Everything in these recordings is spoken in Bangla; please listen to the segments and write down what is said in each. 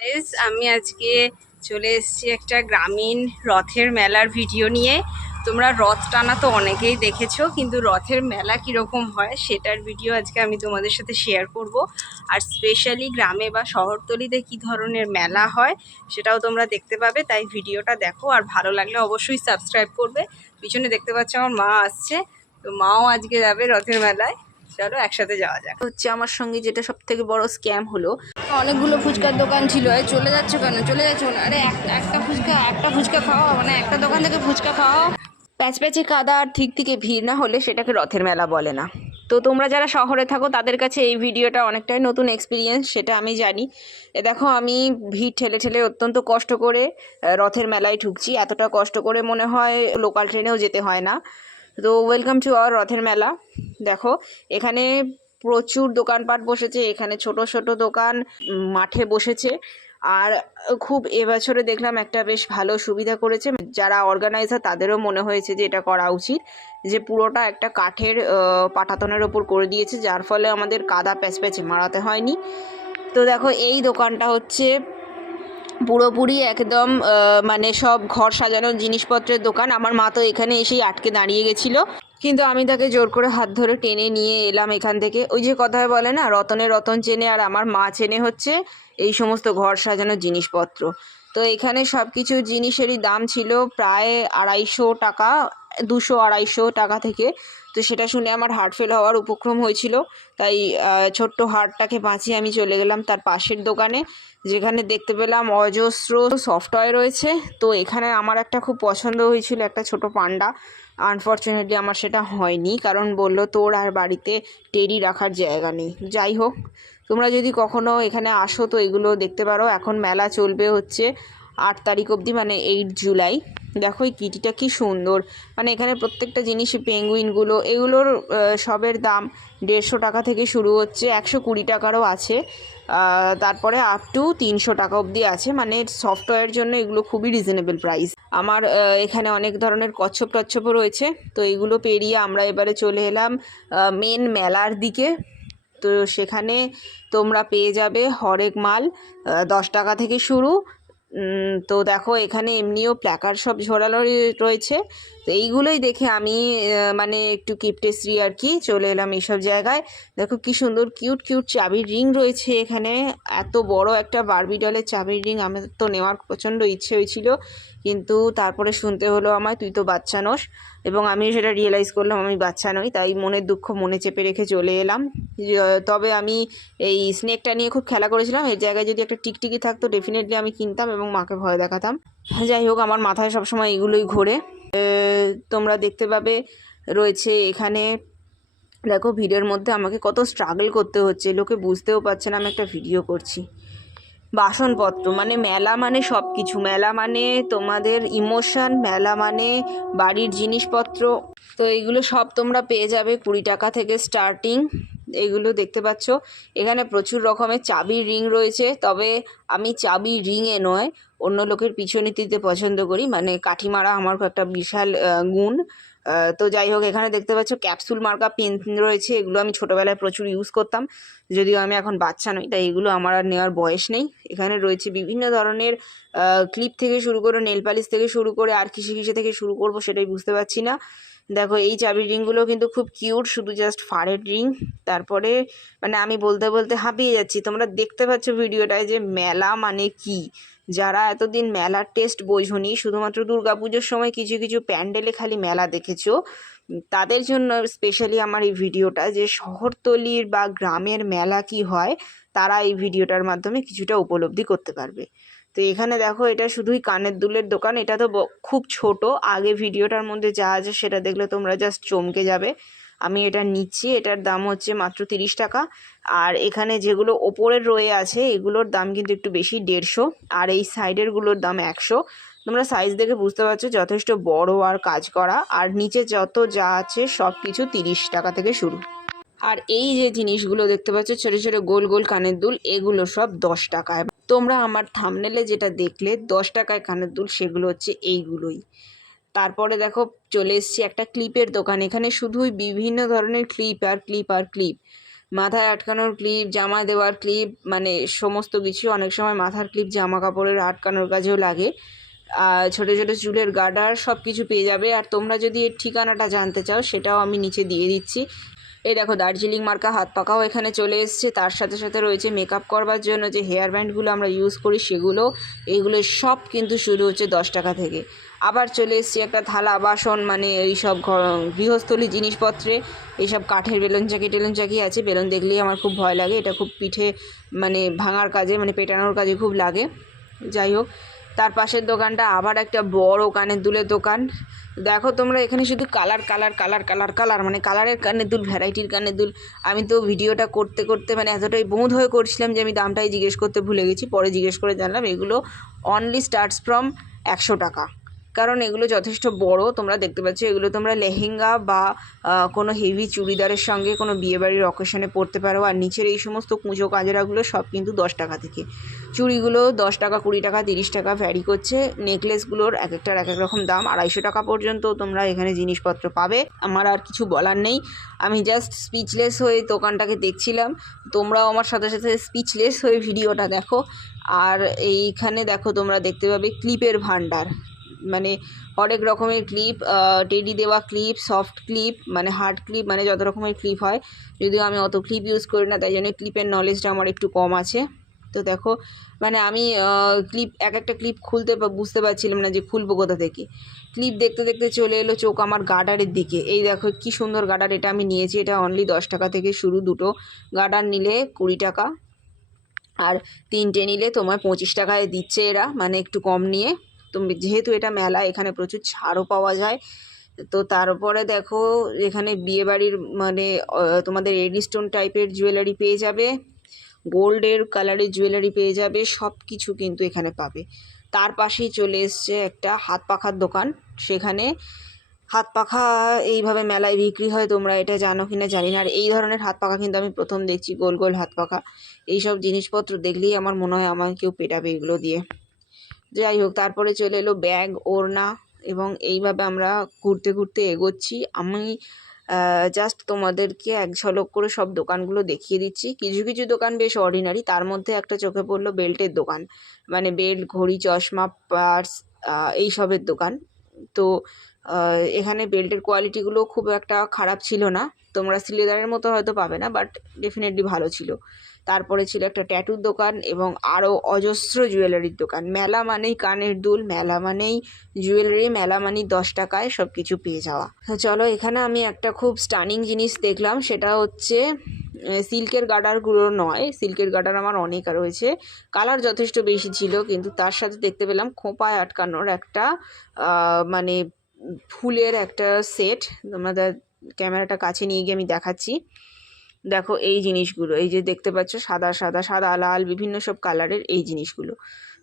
গাইস, আমি আজকে চলে এসেছি একটা গ্রামীণ রথের মেলার ভিডিও নিয়ে। তোমরা রথ টানা তো অনেকেই দেখেছো, কিন্তু রথের মেলা কিরকম হয় সেটার ভিডিও আজকে আমি তোমাদের সাথে শেয়ার করব। আর স্পেশালি গ্রামে বা শহরতলিতে কি ধরনের মেলা হয় সেটাও তোমরা দেখতে পাবে। তাই ভিডিওটা দেখো, আর ভালো লাগলে অবশ্যই সাবস্ক্রাইব করবে। পিছনে দেখতে পাচ্ছ আমার মা আসছে, তো মাও আজকে যাবে রথের মেলায়। চলো একসাথে যাওয়া যাক। হচ্ছে আমার সঙ্গে যেটা সব থেকে বড় স্ক্যাম হলো, অনেকগুলো ফুচকার দোকান ছিল। চলে যাচ্ছ কেন? চলে যাচ্ছ না? আরে একটা ফুচকা খাওয়া, মানে একটা দোকান থেকে ফুচকা খাওয়া। প্যাচপ্যাচে কাদা আর ঠিক থেকে ভিড় না হলে সেটাকে রথের মেলা বলে না। তো তোমরা যারা শহরে থাকো তাদের কাছে এই ভিডিওটা অনেকটাই নতুন এক্সপিরিয়েন্স, সেটা আমি জানি। দেখো, আমি ভিড় ঠেলে ঠেলে অত্যন্ত কষ্ট করে রথের মেলায় ঢুকছি। এতটা কষ্ট করে মনে হয় লোকাল ট্রেনেও যেতে হয় না। তো ওয়েলকাম টু আওয়ার রথের মেলা। দেখো, এখানে প্রচুর দোকানপাট বসেছে। এখানে ছোট ছোট দোকান মাঠে বসেছে। আর খুব এবছরে দেখলাম একটা বেশ ভালো সুবিধা করেছে। যারা অর্গানাইজার তাদেরও মনে হয়েছে যে এটা করা উচিত, যে পুরোটা একটা কাঠের পাটাতনের ওপর করে দিয়েছে, যার ফলে আমাদের কাদা প্যাচপ্যাচে মারাতে হয়নি। তো দেখো, এই দোকানটা হচ্ছে পুরোপুরি একদম মানে সব ঘর সাজানোর জিনিসপত্রের দোকান। আমার মা তো এখানে এসেই আটকে দাঁড়িয়ে গেছিলো, কিন্তু আমি তাকে জোর করে হাত ধরে টেনে নিয়ে এলাম এখান থেকে। ওই যে কথায় বলে না, রতনে রতন চেনে, আর আমার মা চেনে হচ্ছে এই সমস্ত ঘর সাজানোর জিনিসপত্র। তো এখানে সব কিছু জিনিসেরই দাম ছিল প্রায় 250 টাকা, 200-250 টাকা থেকে। তো সেটা শুনে আমার হার্ট ফেল হওয়ার উপক্রম হয়েছিল। তাই ছোট্ট হার্টটাকে বাঁচিয়ে আমি চলে গেলাম তার পাশের দোকানে, যেখানে দেখতে পেলাম অজস্র সফটওয়্যার রয়েছে। তো এখানে আমার একটা খুব পছন্দ হয়েছিল, একটা ছোট পান্ডা। আনফর্চুনেটলি আমার সেটা হয়নি, কারণ বললো তোর আর বাড়িতে টেডি রাখার জায়গা নেই। যাই হোক, তোমরা যদি কখনো এখানে আসো তো এগুলো দেখতে পারো। এখন মেলা চলবে হচ্ছে 8 তারিখ অবধি, মানে 8 জুলাই। দেখো এই কিটিটা কি সুন্দর, মানে এখানে প্রত্যেকটা জিনিস, পেঙ্গুইনগুলো, এগুলোর সবের দাম 150 টাকা থেকে শুরু হচ্ছে, 120 টাকারও আছে। তারপরে আপ টু 300 টাকা অবধি আছে। মানে সফটওয়্যারের জন্য এগুলো খুবই রিজনেবল প্রাইস। আমার এখানে অনেক ধরনের কচ্ছপ টচ্ছপও রয়েছে। তো এগুলো পেরিয়ে আমরা এবারে চলে এলাম মেন মেলার দিকে। তো সেখানে তোমরা পেয়ে যাবে হরেক মাল 10 টাকা থেকে শুরু। তো দেখো, এখানে এমনিও প্ল্যাকার্ড সব ঝোলানো রয়েছে। তো এইগুলোই দেখে আমি মানে একটু কিপটেশ্রী আর কি, চলে এলাম এইসব জায়গায়। দেখো কি সুন্দর কিউট কিউট চাবির রিং রয়েছে এখানে। এত বড় একটা বারবি ডলের চাবির রিং আমার তো নেওয়ার প্রচণ্ড ইচ্ছে হয়েছিল, কিন্তু তারপরে শুনতে হলো আমায়, তুই তো বাচ্চা নোস। এবং আমি সেটা রিয়েলাইজ করলাম আমি বাচ্চা নই, তাই মনের দুঃখ মনে চেপে রেখে চলে এলাম। তবে আমি এই স্নেকটা নিয়ে খুব খেলা করেছিলাম। এর জায়গায় যদি একটা টিকটিকি থাকতো ডেফিনেটলি আমি কিনতাম এবং মাকে ভয় দেখাতাম। যাই হোক, আমার মাথায় সবসময় এগুলোই ঘোরে। তোমরা দেখতে পাবে রয়েছে এখানে। দেখো, ভিডিওর মধ্যে আমাকে কত স্ট্রাগল করতে হচ্ছে, লোকে বুঝতেও পারছে না আমি একটা ভিডিও করছি। বাসনপত্র, মানে মেলা মানে সব কিছু। মেলা মানে তোমাদের ইমোশন, মেলা মানে বাড়ির জিনিসপত্র। তো এগুলো সব তোমরা পেয়ে যাবে 20 টাকা থেকে স্টার্টিং। এগুলো দেখতে পাচ্ছ, এখানে প্রচুর রকমের চাবির রিং রয়েছে। তবে আমি চাবির রিংয়ে নয়, অন্য লোকের পিছনে দিতে পছন্দ করি। মানে কাঠি মারা আমার একটা বিশাল গুণ। তো যাই হোক, এখানে দেখতে পাচ্ছ ক্যাপসুল মার্কা পেন রয়েছে। এগুলো আমি ছোটোবেলায় প্রচুর ইউজ করতাম, যদিও আমি এখন বাচ্চা নই, তাই এগুলো আমার আর নেওয়ার বয়স নেই। এখানে রয়েছে বিভিন্ন ধরনের ক্লিপ থেকে শুরু করে নেল পালিশ থেকে শুরু করে আর কিসে কিসে থেকে শুরু করব সেটাই বুঝতে পারছি না। দেখো, এই চাবির রিংগুলো কিন্তু খুব কিউট, শুধু জাস্ট ফাড়ের রিং। তারপরে মানে আমি বলতে বলতে হাঁপিয়ে যাচ্ছি। তোমরা দেখতে পাচ্ছ ভিডিওটায় যে মেলা মানে কি। যারা এতদিন মেলার টেস্ট বোঝোনি, শুধুমাত্র দুর্গাপুজোর সময় কিছু কিছু প্যান্ডেলে খালি মেলা দেখেছো, তাদের জন্য স্পেশালি আমার এই ভিডিওটা, যে শহরতলির বা গ্রামের মেলা কি হয় তারা এই ভিডিওটার মাধ্যমে কিছুটা উপলব্ধি করতে পারবে। তো এখানে দেখো, এটা শুধুই কানের দুলের দোকান। এটা তো খুব ছোট, আগে ভিডিওটার মধ্যে যা আছে সেটা দেখলে তোমরা জাস্ট চমকে যাবে। আমি এটা নিচ্ছি, এটার দাম হচ্ছে মাত্র 30 টাকা। আর এখানে যেগুলো ওপরের রয়ে আছে এগুলোর দাম কিন্তু একটু বেশি, 150। আর এই সাইডেরগুলোর দাম 100। তোমরা সাইজ দেখে বুঝতে পারছো যথেষ্ট বড় আর কাজ করা। আর নিচে যত যা আছে সব কিছু 30 টাকা থেকে শুরু। আর এই যে জিনিসগুলো দেখতে পাচ্ছ, ছোটো ছোটো গোল গোল কানের দুল, এগুলো সব 10 টাকায়। তোমরা আমার থাম্বনেলে যেটা দেখলে 10 টাকায় কানের দুল, সেগুলো হচ্ছে এইগুলোই। তারপরে দেখো, চলে এসেছি একটা ক্লিপের দোকান। এখানে শুধুই বিভিন্ন ধরনের ক্লিপ আর ক্লিপ আর ক্লিপ। মাথায় আটকানোর ক্লিপ, জামায় দেওয়ার ক্লিপ, মানে সমস্ত কিছু। অনেক সময় মাথার ক্লিপ জামা কাপড়ের আটকানোর কাজেও লাগে। ছোটো ছোটো চুলের গার্ডার সব কিছু পেয়ে যাবে। আর তোমরা যদি এর ঠিকানাটা জানতে চাও সেটাও আমি নিচে দিয়ে দিচ্ছি। এই দেখো দার্জিলিং মার্কা হাত পাকাও এখানে চলে এসছে। তার সাথে সাথে রয়েছে মেকআপ করবার জন্য যে হেয়ার ব্যান্ডগুলো আমরা ইউজ করি সেগুলো। এইগুলো সব কিন্তু শুরু হচ্ছে 10 টাকা থেকে। আবার চলে এসছে একটা থালা বাসন, মানে এইসব গৃহস্থলী জিনিসপত্রে এইসব কাঠের বেলুন চাকি আছে। বেলুন দেখলেই আমার খুব ভয় লাগে, এটা খুব পিঠে মানে ভাঙার কাজে, মানে পেটানোর কাজে খুব লাগে। যাই হোক, তার পাশের দোকানটা আবার একটা বড় কানের দুলের দোকান। দেখো তোমরা এখানে শুধু colour colour colour colour colour, মানে কালারের কানের দুল, ভ্যারাইটির কানের দুল। আমি তো ভিডিওটা করতে করতে মানে এতটাই বোধ হয়ে করছিলাম যে আমি দামটাই জিজ্ঞেস করতে ভুলে গেছি। পরে জিজ্ঞেস করে জানলাম এগুলো অনলি স্টার্টস ফ্রম 100 টাকা। কারণ এগুলো যথেষ্ট বড়, তোমরা দেখতে পাচ্ছ। এগুলো তোমরা লেহেঙ্গা বা কোনো হেভি চুড়িদারের সঙ্গে কোনো বিয়েবাড়ির অকেশনে পরতে পারো। আর নিচের এই সমস্ত কুঁচো কাজরাগুলো সব কিন্তু 10 টাকা থেকে। চুড়িগুলো 10 টাকা, 20 টাকা, 30 টাকা ভ্যারি করছে। নেকলেসগুলোর এক একটার এক এক রকম দাম। 250 টাকা পর্যন্ত তোমরা এখানে জিনিসপত্র পাবে। আমার আর কিছু বলার নেই, আমি জাস্ট স্পিচলেস হয়ে দোকানটাকে দেখছিলাম। তোমরাও আমার সাথে সাথে স্পিচলেস হয়ে ভিডিওটা দেখো। আর এইখানে দেখো তোমরা দেখতে পাবে ক্লিপের ভান্ডার, মানে অনেক রকমের ক্লিপ, টেডি দেওয়া ক্লিপ, সফট ক্লিপ, মানে হার্ড ক্লিপ, মানে যত রকমের ক্লিপ হয়। যদিও আমি অত ক্লিপ ইউজ করি না, তাই জন্য ক্লিপের নলেজটা আমার একটু কম আছে। তো দেখো, মানে আমি ক্লিপ এক একটা ক্লিপ খুলতে বুঝতে পারছিলাম না যে খুলবো কোথা থেকে। ক্লিপ দেখতে দেখতে চলে এলো চোখ আমার গার্ডারের দিকে। এই দেখো কি সুন্দর গার্ডার, এটা আমি নিয়েছি। এটা অনলি 10 টাকা থেকে শুরু। দুটো গার্ডার নিলে 20 টাকা, আর 3টে নিলে তোমার 25 টাকায় দিচ্ছে এরা, মানে একটু কম নিয়ে। তুমি যেহেতু এটা মেলা, এখানে প্রচুর ছাড়ও পাওয়া যায়। তো তারপরে দেখো এখানে বিয়েবাড়ির মানে তোমাদের এডিস্টোন টাইপের জুয়েলারি পেয়ে যাবে, গোল্ডের কালারের জুয়েলারি পেয়ে যাবে, সব কিছু কিন্তু এখানে পাবে। তার পাশেই চলে এসছে একটা হাত পাখার দোকান। সেখানে হাত পাখা এইভাবে মেলায় বিক্রি হয়, তোমরা এটা জানো কি না জানি না। আর এই ধরনের হাত পাখা কিন্তু আমি প্রথম দেখছি, গোল গোল হাত পাখা। এইসব জিনিসপত্র দেখলেই আমার মনে হয় আমার কেউ পেটাবে এগুলো দিয়ে। যাই হোক, তারপরে চলে এলো ব্যাগ, ওড়না, এবং এইভাবে আমরা ঘুরতে ঘুরতে এগোচ্ছি। আমি জাস্ট তোমাদেরকে এক ঝলক করে সব দোকানগুলো দেখিয়ে দিচ্ছি। কিছু কিছু দোকান বেশ অর্ডিনারি, তার মধ্যে একটা চোখে পড়লো বেল্টের দোকান, মানে বেল্ট, ঘড়ি, চশমা, পার্স, এইসবের দোকান। তো এখানে বেল্টের কোয়ালিটিগুলো খুব একটা খারাপ ছিল না, তোমরা সিলেদারের মতো হয়তো পাবে না, বাট ডেফিনেটলি ভালো ছিল। তারপরে ছিল একটা ট্যাটুর দোকান এবং আরও অজস্র জুয়েলারির দোকান। মেলা মানেই কানের দুল, মেলা মানেই জুয়েলারি, মেলা মানেই 10 টাকায় সব কিছু পেয়ে যাওয়া। চলো, এখানে আমি একটা খুব স্টানিং জিনিস দেখলাম, সেটা হচ্ছে সিল্কের গার্ডারগুলো নয়। সিল্কের গার্ডার আমার অনেক রয়েছে, কালার যথেষ্ট বেশি ছিল, কিন্তু তার সাথে দেখতে পেলাম খোঁপায় আটকানোর একটা মানে ফুলের একটা সেট। তোমাদের ক্যামেরাটা কাছে নিয়ে গিয়ে আমি দেখাচ্ছি। দেখো এই জিনিসগুলো, এই যে দেখতে পাচ্ছ সাদা সাদা, সাদা লাল, বিভিন্ন সব কালারের এই জিনিসগুলো।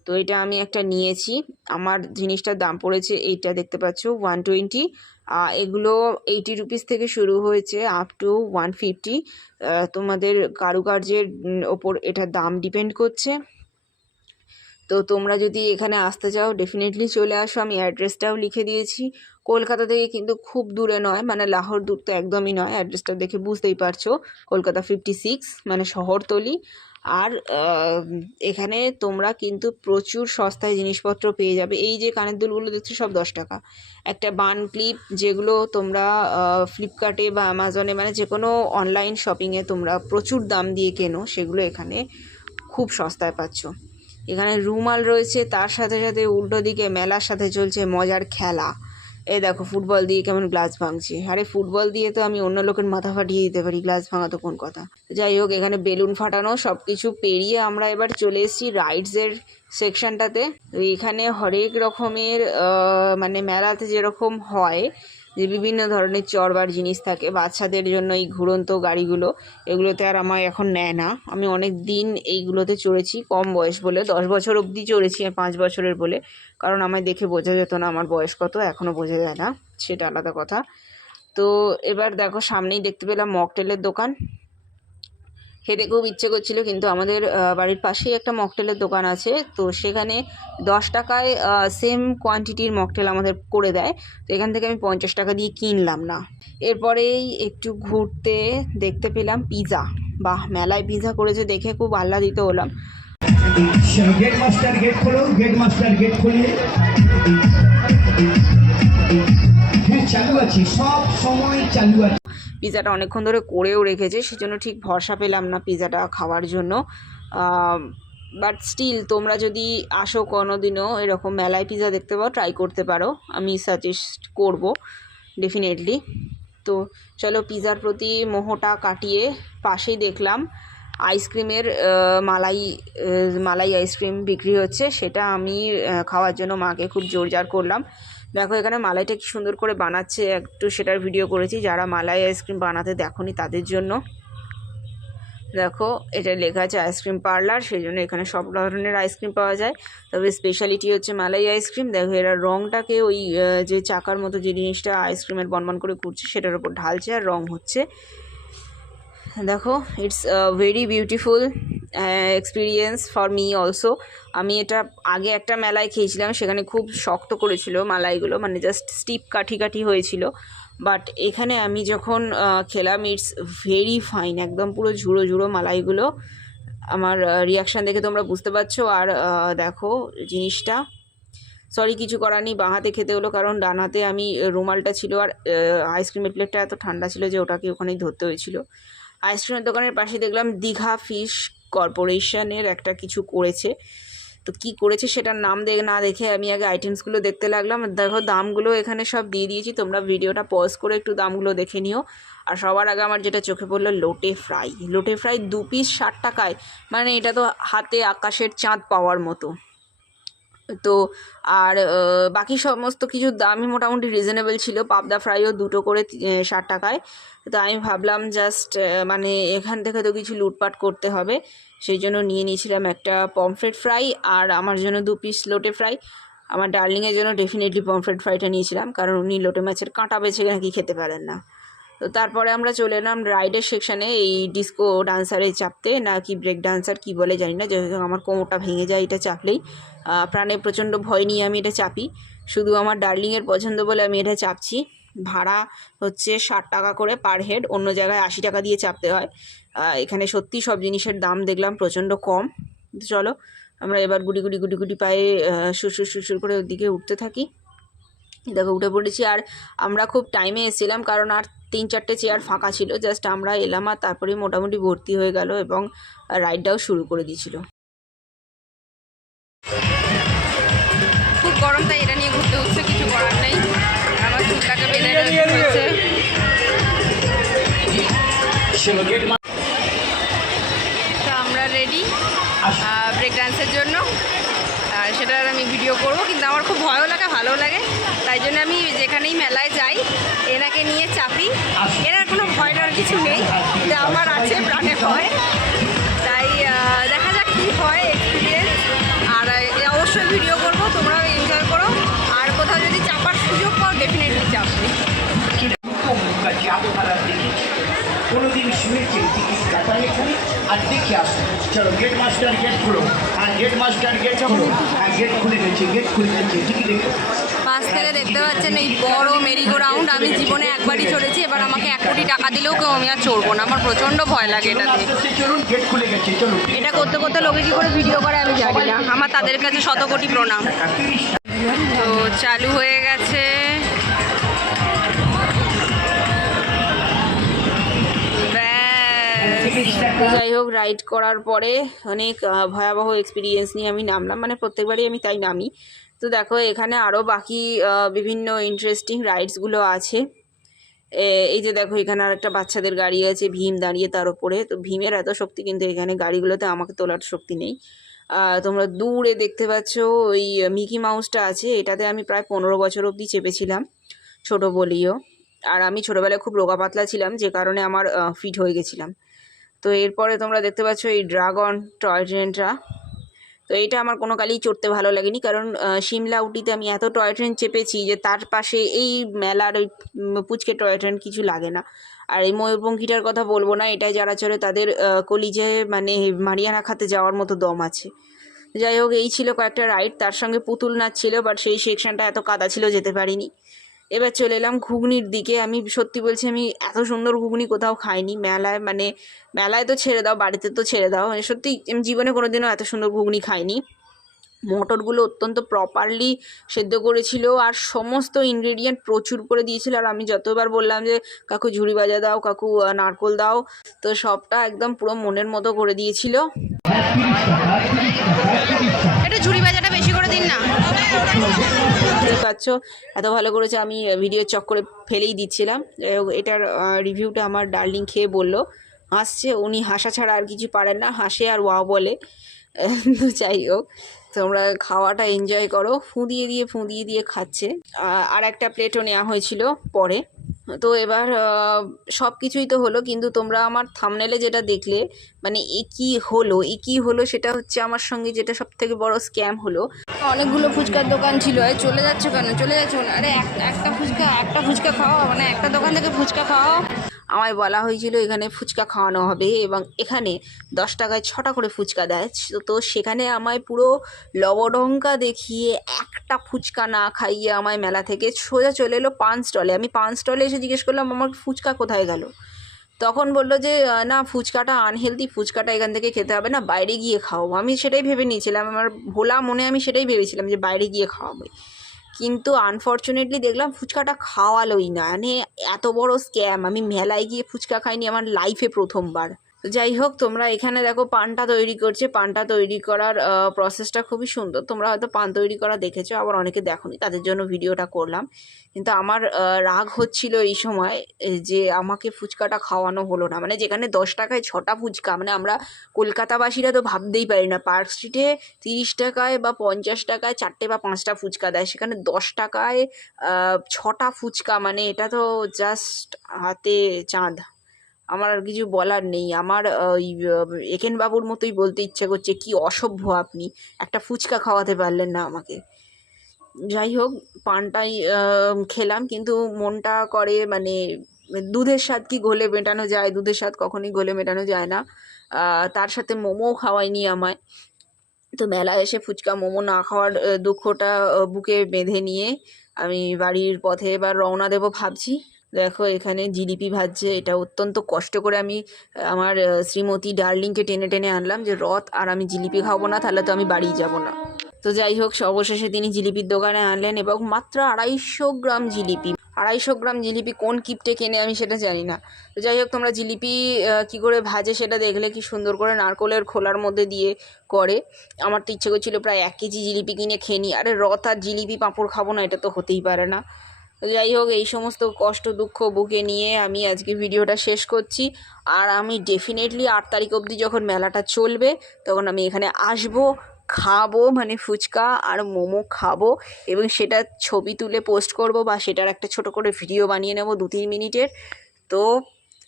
তো এটা আমি একটা নিয়েছি। আমার জিনিসটার দাম পড়েছে, এইটা দেখতে পাচ্ছ 120। এগুলো 80 রুপিস থেকে শুরু হয়েছে আপ টু 150। তোমাদের কারুকার্যের ওপর এটার দাম ডিপেন্ড করছে। তো তোমরা যদি এখানে আসতে চাও ডেফিনেটলি চলে আসো, আমি অ্যাড্রেসটাও লিখে দিয়েছি। কলকাতা থেকে কিন্তু খুব দূরে নয়, মানে লাহোর দূর তো একদমই নয়। অ্যাড্রেসটা দেখে বুঝতেই পারছো, কলকাতা 56, মানে শহরতলি। আর এখানে তোমরা কিন্তু প্রচুর সস্তায় জিনিসপত্র পেয়ে যাবে। এই যে কানের দুলগুলো দেখছো সব 10 টাকা। একটা বান ক্লিপ, যেগুলো তোমরা ফ্লিপকার্টে বা অ্যামাজনে, মানে যে কোনো অনলাইন শপিংয়ে তোমরা প্রচুর দাম দিয়ে কেনো, সেগুলো এখানে খুব সস্তায় পাচ্ছ। এখানে রুমাল রয়েছে, তার সাথে সাথে উল্টো দিকে মেলার সাথে চলছে মজার খেলা। এই দেখো ফুটবল দিয়ে কেমন গ্লাস ভাঙছে। আরে ফুটবল দিয়ে তো আমি অন্য লোকের মাথা ফাটিয়ে দিতে পারি, গ্লাস ভাঙা তো কোন কথা। যাই হোক, এখানে বেলুন ফাটানো সব কিছু পেরিয়ে আমরা এবার চলে এসেছি রাইডসের সেকশনটাতে। এখানে হরেক রকমের মানে মেলাতে যেরকম হয় যে বিভিন্ন ধরনের চড়বার জিনিস থাকে বাচ্চাদের জন্য, এই ঘুরন্ত গাড়িগুলো, এগুলোতে আর আমায় এখন নেয় না। আমি অনেক দিন এইগুলোতে চড়েছি, কম বয়স বলে 10 বছর অবধি চড়েছি, আর 5 বছরের বলে, কারণ আমায় দেখে বোঝা যেত না আমার বয়স কত, এখনও বোঝা যায় না, সেটা আলাদা কথা। তো এবার দেখো সামনেই দেখতে পেলাম মকটেলের দোকান। খেতে খুব ইচ্ছে করছিল, কিন্তু আমাদের বাড়ির পাশেই একটা মকটেলের দোকান আছে, তো সেখানে 10 টাকায় সেম কোয়ান্টিটির মকটেল আমাদের করে দেয়। তো এখান থেকে আমি 50 টাকা দিয়ে কিনলাম না। এরপরেই একটু ঘুরতে দেখতে পেলাম পিৎজা। বাহ, মেলায় পিৎজা করেছে দেখে খুব আহ্লাদিত হলাম। গেট মাস্টার গেট খোলো, গেট মাস্টার গেট খুললে। হ্যাঁ, চালু আছে, সব সময় চালু আছে। পিৎজাটা অনেকক্ষণ ধরে করেও রেখেছে, সেজন্য ঠিক ভরসা পেলাম না পিৎজাটা খাওয়ার জন্য। বাট স্টিল তোমরা যদি আসো কোনো দিনও এরকম মেলায় পিৎজা দেখতে পাও, ট্রাই করতে পারো, আমি সাজেস্ট করব ডেফিনেটলি। তো চলো, পিৎজার প্রতি মোহটা কাটিয়ে পাশেই দেখলাম আইসক্রিমের মালাই আইসক্রিম বিক্রি হচ্ছে। সেটা আমি খাওয়ার জন্য মাকে খুব জোরজার করলাম। দেখো এখানে মালাইটা কি সুন্দর করে বানাচ্ছে, একটু সেটার ভিডিও করেছি। যারা মালাই আইসক্রিম বানাতে দেখোনি তাদের জন্য। দেখো এটা লেখা আছে আইসক্রিম পার্লার, সেই জন্য এখানে সব ধরনের আইসক্রিম পাওয়া যায়। তবে স্পেশালিটি হচ্ছে মালাই আইসক্রিম। দেখো এরা রঙটাকে ওই যে চাকার মতো যে জিনিসটা আইসক্রিমের বনবন করে ঘুরছে সেটার উপর ঢালছে আর রং হচ্ছে। দেখো it's very beautiful experience for me also. আমি এটা আগে একটা মেলায় খেয়েছিলাম, সেখানে খুব শক্ত করেছিল মালাইগুলো, মানে জাস্ট স্টিপ কাঠি কাঠি হয়েছিল। বাট এখানে আমি যখন খেলাম, ইটস ভেরি ফাইন, একদম পুরো ঝুড়ো ঝুড়ো মালাইগুলো। আমার রিয়াকশান দেখে তোমরা বুঝতে পারছো। আর দেখো জিনিসটা, সরি কিছু করার নেই, বাঁ হাতে খেতে হলো, কারণ ডান হাতে আমি রুমালটা ছিল, আর আইসক্রিমের প্লেটটা এত ঠান্ডা ছিল যে ওটাকে ওখানেই ধরতে হয়েছিল। আইসক্রিমের দোকানের পাশে দেখলাম দীঘা ফিশ কর্পোরেশনের একটা কিছু করেছে। তো কি করেছে সেটার নাম না দেখে আমি আগে আইটেমসগুলো দেখতে লাগলাম। দেখো দামগুলো এখানে সব দিয়ে দিয়েছি, তোমরা ভিডিওটা পজ করে একটু দামগুলো দেখে নিও। আর সবার আগে আমার যেটা চোখে পড়লো লোটে ফ্রাই। লোটে ফ্রাই 2 পিস 60 টাকায়, মানে এটা তো হাতে আকাশের চাঁদ পাওয়ার মতো। তো আর বাকি সমস্ত কিছুর দামই মোটামুটি রিজনেবল ছিল। পাবদা ফ্রাইও 2টো করে 60 টাকায়। তো আমি ভাবলাম জাস্ট মানে এখান থেকে তো কিছু লুটপাট করতে হবে, সেই জন্য নিয়ে নিয়েছিলাম একটা পমফ্রেট ফ্রাই, আর আমার জন্য 2 পিস লোটে ফ্রাই। আমার ডার্লিংয়ের জন্য ডেফিনেটলি পমফ্রেট ফ্রাইটা নিয়েছিলাম, কারণ উনি লোটে মাছের কাঁটা বেছে নাকি খেতে পারেন না। তো তারপরে আমরা চলে এলাম রাইডের সেকশানে, এই ডিস্কো ডান্সারে চাপতে, না কি ব্রেক ডান্সার কি বলে জানি না, যেহেতু আমার কোমরটা ভেঙে যায় এটা চাপলেই। প্রাণে প্রচণ্ড ভয় নিয়ে আমি এটা চাপি, শুধু আমার ডার্লিংয়ের পছন্দ বলে আমি এটা চাপছি। ভাড়া হচ্ছে 60 টাকা করে পার হেড, অন্য জায়গায় 80 টাকা দিয়ে চাপতে হয়। এখানে সত্যি সব জিনিসের দাম দেখলাম প্রচণ্ড কম। চলো আমরা এবার গুটি গুটি গুটি গুটি পায়ে সুরসুর সুরসুর করে ওদিকে উঠতে থাকি। দেখো উঠে পড়েছি, আর আমরা খুব টাইমে এসেছিলাম, কারণ আর 3-4টে চেয়ার ফাঁকা ছিল। জাস্ট আমরা এলাম আর তারপরে মোটামুটি ভর্তি হয়ে গেল এবং রাইডটাও শুরু করে দিয়েছিল। খুব গরম, তাই এটা নিয়ে ঘুরতে হচ্ছে, কিছু করার নেই। আমার চুলটাকে বেঁধে হয়েছে। তো আমরা রেডি ব্রেক ডান্সের জন্য, আর সেটার আমি ভিডিও করব, কিন্তু আমার খুব ভয়ও লাগে ভালো লাগে, তাই জন্য আমি যেখানেই মেলায় যাই এনাকে নিয়ে চাপি। এনার কোনো ভয় ডর কিছু নেই, যে আমার আছে প্রাণে ভয়। তাই দেখা যাক কী হয় এক্সপিরিয়েন্স, আর অবশ্যই ভিডিও করব, তোমরাও এনজয় করো। আর কোথাও যদি চাপার সুযোগ পাও ডেফিনেটলি চাপবে। কোনোদিন শুনেছি টিকিট কাটা এখানে, আর দেখে আসুন। চলো গেট মাস্টার গেট খুলো, আর গেট মাস্টার গেট খুলো, আর গেট খুলে গেছে, গেট খুলে গেছে, টিকিট দেখো। পাশ থেকে দেখতে পাচ্ছেন এই বড় মেরিগো রাউন্ড, আমি জীবনে একবারই চড়েছি। এবার আমাকে 1 কোটি টাকা দিলেও কেউ আমি আর চড়বো না, আমার প্রচণ্ড ভয় লাগে এটাতে। চলুন গেট খুলে গেছে, চলুন। এটা করতে করতে লোকে কী করে ভিডিও করে আমি জানি না, আমার তাদের কাছে 100 কোটি প্রণাম। তো চালু হয়ে গেছে। যাই হোক, রাইড করার পরে অনেক ভয়াবহ এক্সপিরিয়েন্স নিয়ে আমি নামলাম, মানে প্রত্যেকবারই আমি তাই নামি। তো দেখো এখানে আরও বাকি বিভিন্ন ইন্টারেস্টিং রাইডসগুলো আছে। এই যে দেখো এখানে আর একটা বাচ্চাদের গাড়ি আছে, ভীম দাঁড়িয়ে তার ওপরে। তো ভীমের এত শক্তি, কিন্তু এখানে গাড়িগুলোতে আমাকে তোলার শক্তি নেই। তোমরা দূরে দেখতে পাচ্ছ ওই মিকি মাউসটা আছে, এটাতে আমি প্রায় 15 বছর অবধি চেপেছিলাম, ছোটো বলিও। আর আমি ছোটোবেলায় খুব রোগা পাতলা ছিলাম, যে কারণে আমার ফিট হয়ে গেছিলাম। তো এরপরে তোমরা দেখতে পাচ্ছ এই ড্রাগন টয় ট্রেনটা, তো এটা আমার কোনো কালেই চড়তে ভালো লাগেনি, কারণ সিমলা উটিতে আমি এত টয় ট্রেন চেপেছি যে তার পাশে এই মেলার ওই পুচকে টয় ট্রেন কিছু লাগে না। আর এই ময়ূরপঙ্খীটার কথা বলবো না, এটাই যারা চড়ে তাদের কলিজে মানে মারিয়ানা খাতে যাওয়ার মতো দম আছে। যাই হোক, এই ছিল কয়েকটা রাইড, তার সঙ্গে পুতুল নাচ ছিল, বাট সেই সেকশনটা এত কাদা ছিল যেতে পারিনি। এবার চলে এলাম ঘুগনির দিকে। আমি সত্যি বলছি, আমি এত সুন্দর ঘুগনি কোথাও খাইনি মেলায়, মানে মেলায় তো ছেড়ে দাও, বাড়িতে তো ছেড়ে দাও, মানে সত্যি আমি জীবনে কোনোদিনও এত সুন্দর ঘুগনি খাইনি। মটরগুলো অত্যন্ত প্রপারলি সেদ্ধ করেছিল, আর সমস্ত ইনগ্রেডিয়েন্ট প্রচুর করে দিয়েছিল। আর আমি যতবার বললাম যে কাকু ঝুড়ি ভাজা দাও, কাকু নারকোল দাও, তো সবটা একদম পুরো মনের মতো করে দিয়েছিল। একটু ঝুড়ি ভাজাটা বেশি করে দিন না, বুঝতেই পারছো এত ভালো করেছে, আমি ভিডিও চক্করে ফেলেই দিচ্ছিলাম। যাই হোক, এটার রিভিউটা আমার ডার্লিং খেয়ে বললো, হাসছে, উনি হাসা ছাড়া আর কিছু পারেন না, হাসে আর ওয়াও বলে। তো যাই হোক, তোমরা খাওয়াটা এনজয় করো। ফুঁদিয়ে দিয়ে খাচ্ছে। আর একটা প্লেটও নেওয়া হয়েছিল পরে। তো এবার সব কিছুই তো হলো, কিন্তু তোমরা আমার থাম্বনেলে যেটা দেখলে, মানে এ কী হলো সেটা হচ্ছে আমার সঙ্গে যেটা সব থেকে বড় স্ক্যাম হলো। অনেকগুলো ফুচকার দোকান ছিল। চলে যাচ্ছ কেন? চলে যাচ্ছ না? আরে একটা ফুচকা খাও, মানে একটা দোকান থেকে ফুচকা খাও। আমায় বলা হয়েছিল এখানে ফুচকা খাওয়ানো হবে, এবং এখানে 10 টাকায় 6টা করে ফুচকা দেয়। তো সেখানে আমায় পুরো লবডঙ্কা দেখিয়ে একটা ফুচকা না খাইয়ে আমায় মেলা থেকে সোজা চলে এলো পান স্টলে। আমি পান স্টলে এসে জিজ্ঞেস করলাম আমার ফুচকা কোথায় গেল। তখন বললো যে না, ফুচকাটা আনহেলদি, ফুচকাটা এখান থেকে খেতে হবে না, বাইরে গিয়ে খাওয়াবো। আমি সেটাই ভেবে নিয়েছিলাম, আমার ভোলা মনে আমি সেটাই ভেবেছিলাম যে বাইরে গিয়ে খাওয়াবো, কিন্তু আনফর্চুনেটলি দেখলাম ফুচকাটা খাওয়ালোই না। মানে এত বড় স্ক্যাম! আমি মেলায় গিয়ে ফুচকা খাইনি আমার লাইফে প্রথমবার। তো যাই হোক, তোমরা এখানে দেখো পানটা তৈরি করছে। পানটা তৈরি করার প্রসেসটা খুবই সুন্দর। তোমরা হয়তো পান তৈরি করা দেখেছো, আবার অনেকে দেখোনি, তাদের জন্য ভিডিওটা করলাম। কিন্তু আমার রাগ হচ্ছিল এই সময় যে আমাকে ফুচকাটা খাওয়ানো হলো না। মানে যেখানে 10 টাকায় 6টা ফুচকা, মানে আমরা কলকাতাবাসীরা তো ভাবতেই পারি না, পার্ক স্ট্রিটে 30 টাকায় বা 50 টাকায় 4টে বা 5টা ফুচকা দেয়, সেখানে 10 টাকায় 6টা ফুচকা, মানে এটা তো জাস্ট হাতে চাঁদ। আমার আর কিছু বলার নেই। আমার ওই একেনবাবুর মতোই বলতে ইচ্ছে করছে, কি অসভ্য আপনি, একটা ফুচকা খাওয়াতে পারলেন না আমাকে। যাই হোক, পানটাই খেলাম, কিন্তু মনটা করে মানে দুধের স্বাদ কি ঘোলে মেটানো যায়? দুধের স্বাদ কখনোই ঘোলে মেটানো যায় না। তার সাথে মোমো খাওয়ায়নি আমায়। তো মেলায় এসে ফুচকা মোমো না খাওয়ার দুঃখটা বুকে বেঁধে নিয়ে আমি বাড়ির পথে এবার রওনা দেবো ভাবছি। দেখো এখানে জিলিপি ভাজছে, এটা অত্যন্ত কষ্ট করে আমি আমার শ্রীমতী ডার্লিংকে টেনে টেনে আনলাম যে রথ আর আমি জিলিপি খাবো না, তাহলে তো আমি বাড়ি যাব না। তো যাই হোক, অবশেষে তিনি জিলিপির দোকানে আনলেন, এবং মাত্র 250 গ্রাম জিলিপি। 250 গ্রাম জিলিপি কোন কিপটে কেনে আমি সেটা জানি না। তো যাই হোক, তোমরা জিলিপি কী করে ভাজে সেটা দেখলে, কি সুন্দর করে নারকোলের খোলার মধ্যে দিয়ে করে। আমার তো ইচ্ছে করছিল প্রায় 1 কেজি জিলিপি কিনে খেয়ে নিই। আরে রথ আর জিলিপি পাঁপড় খাবো না, এটা তো হতেই পারে না। তো যাই হোক, এই সমস্ত কষ্ট দুঃখ বুকে নিয়ে আমি আজকে ভিডিওটা শেষ করছি। আর আমি ডেফিনেটলি 8 তারিখ অবধি যখন মেলাটা চলবে তখন আমি এখানে আসবো, খাবো, মানে ফুচকা আর মোমো খাবো, এবং সেটা ছবি তুলে পোস্ট করব, বা সেটার একটা ছোট করে ভিডিও বানিয়ে নেব 2-3 মিনিটের। তো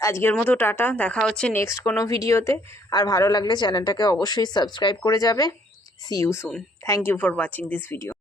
আজকের মতো টাটা, দেখা হচ্ছে নেক্সট কোনো ভিডিওতে। আর ভালো লাগলে চ্যানেলটাকে অবশ্যই সাবস্ক্রাইব করে যাবে। See you soon. Thank you for watching this video.